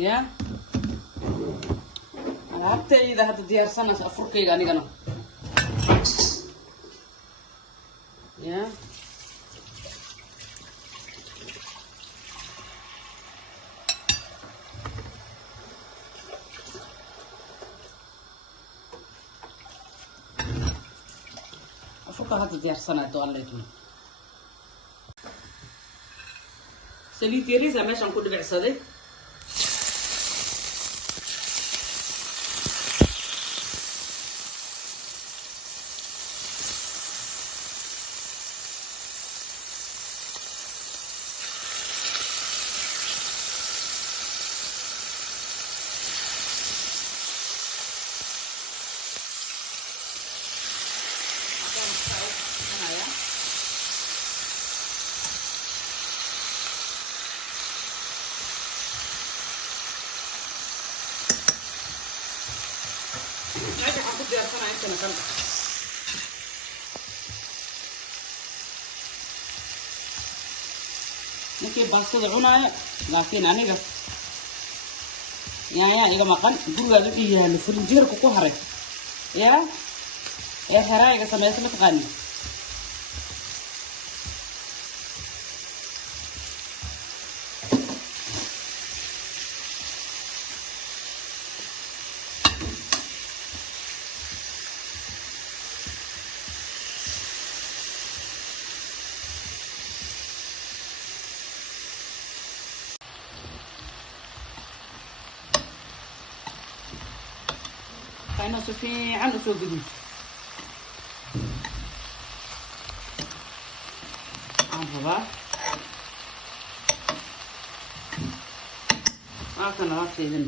يا عرفت إذا هاد ديار سنة أفريقيا يعني كنا يا أفريقيا هاد ديار سنة تواليتنا سلي تيري زعما شنقول بعصادي عادي حاخد ديال صنعة أنا كنت ممكن بس عناية لكن أنا لا يا إذا ما كان دول هذا إيه الفرنجير كوكو هري يا هراي كسمة تغني أنا سوفي عنده سوق جديد عبوا أكن راسي هنا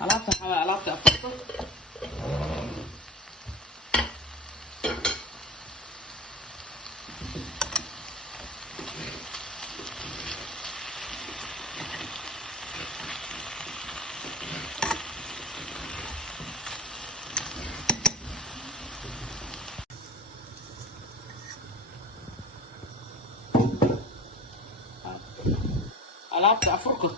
على أفكر alaabta afurka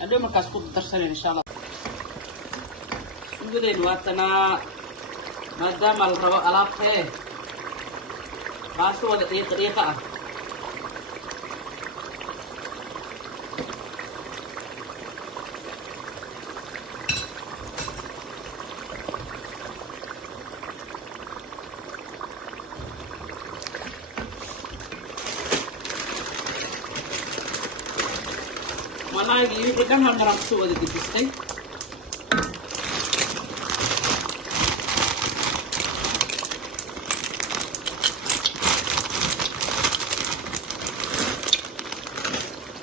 hadhow markaas ku darsanayna insha allah suugadayna waatanaa maadaama la rabo alaabtee baasto wada dhiiqa ah malaayga iyo wixii dhan hal maraan kusoo wada dejistay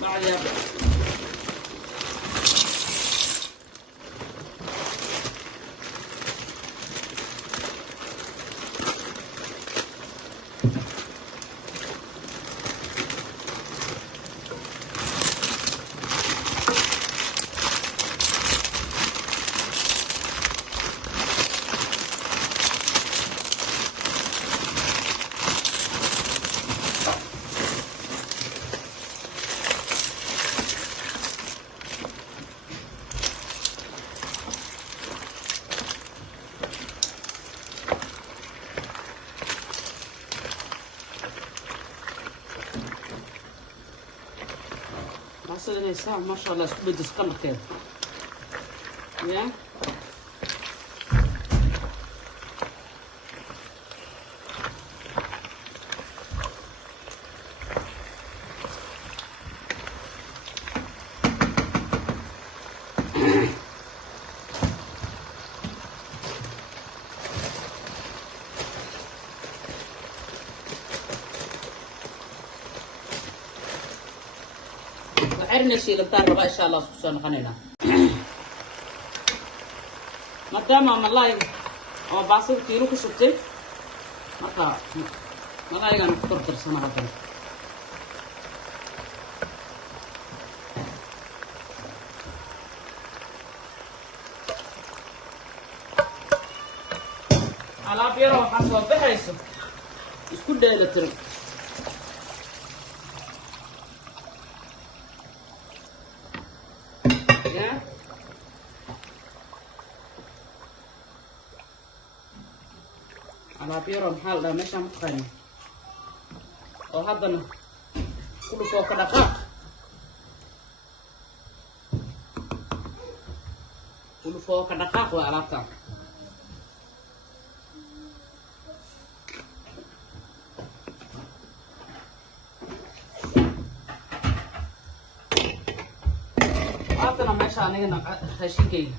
bacdiyaa ساعة ما شاء الله سكبت سكمر كده يا عرنا الشيء اللي بتاع إن شاء الله سبحانه خلينا ما دام والله هو باصل كيلو كشوتي ما والله أنا كتر سنة هذا alaab yaroo waxaa soo baxayso isku dheelatiran ya alaab yaroo maxaa la dhahaa meeshaan mataqaani oo haddana ku dhufoo ka dhaqaaq ku dhufoo ka dhaqaaq waa alaabtaan haddana meesha anigana raashinkayga